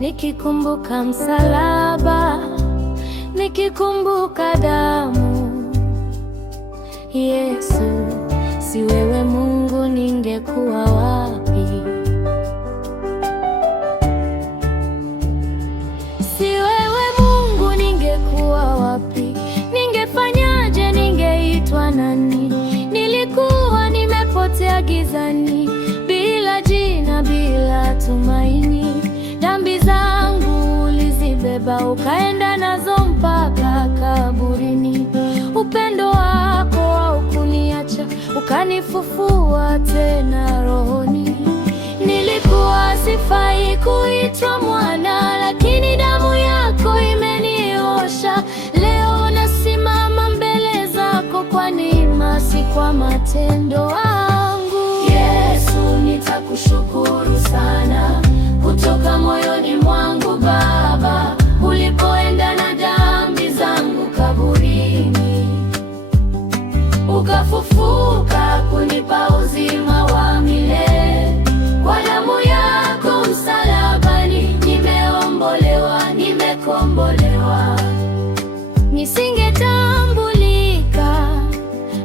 nikikumbuka msalaba, nikikumbuka damu. Yesu, si wewe Mungu, ningekuwa wapi? Si wewe Mungu, ningekuwa wapi? Ningefanyaje? Ningeitwa nani? Nilikuwa nimepotea gizani, bila jina, bila tumaini. Dhambi zangu ulizibeba, ukaenda nazo mpaka kaburini. Upendo wako haukuniacha, ukanifufua tena rohoni. Nilikuwa sifai kuitwa mwana, lakini damu yako imeniosha. Leo nasimama mbele zako kwa neema, si kwa matendo yangu. Yesu, nitakushukuru sana kutoka moyoni mwangu Baba, ulipoenda na dhambi zangu kaburini, ukafufuka kunipa uzima wa milele. Kwa damu yako msalabani, nimeombolewa, nimekombolewa. Nisingetambulika,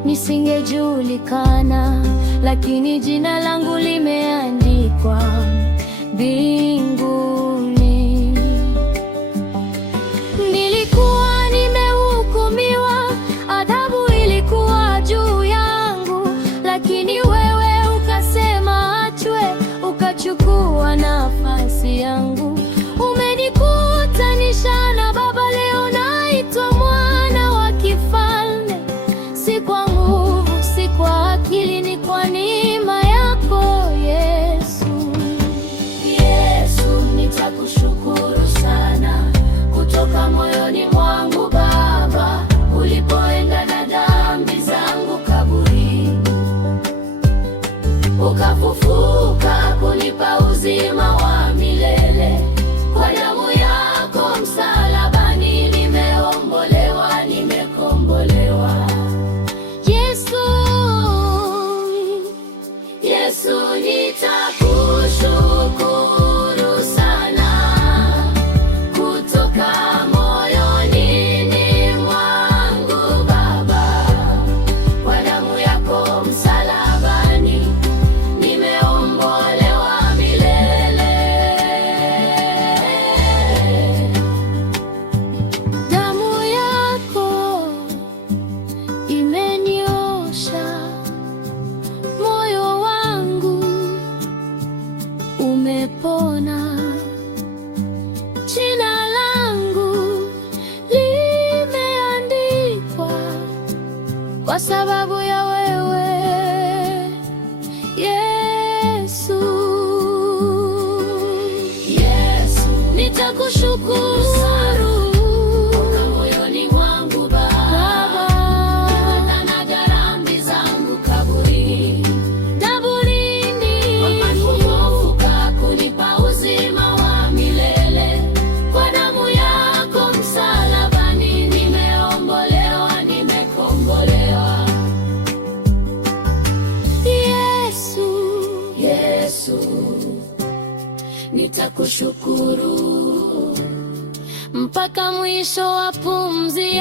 nisingejulikana, lakini jina langu limeandikwa mbinguni. Nilikuwa nimehukumiwa, adhabu ilikuwa juu yangu, lakini wewe ukasema achwe, ukachukua nafasi yangu. Umenikutanisha na Baba, leo naitwa mwana wa kifalme. Si kwa nguvu, si kwa akili, ni kwa neema yako Yesu. Yesu, nitakushukuru sana kutoka moyoni mwangu Baba, ulipoenda na dhambi zangu kaburini, ukafufuka kunipa uzima wa milele. Kwa damu yako msalabani, nimeombolewa, nimekombolewa. Yesu, Yesu, nitakushukuru sana kutoka moyoni mwangu Baba. Kwa damu yako msalabani, nimeombolewa milele. Damu yako imeniosha, moyo wangu umepona. Jina langu limeandikwa kwa sababu ya wewe Yesu. Yesu, nitakushukuru kutoka moyoni mwangu Baba, ulipoenda na dhambi zangu kaburini, ukafufuka kunipa uzima wa milele. Kwa damu yako msalabani, nimeombolewa, nimekombolewa. Yesu, Yesu, nitakushukuru mpaka mwisho wa pumzi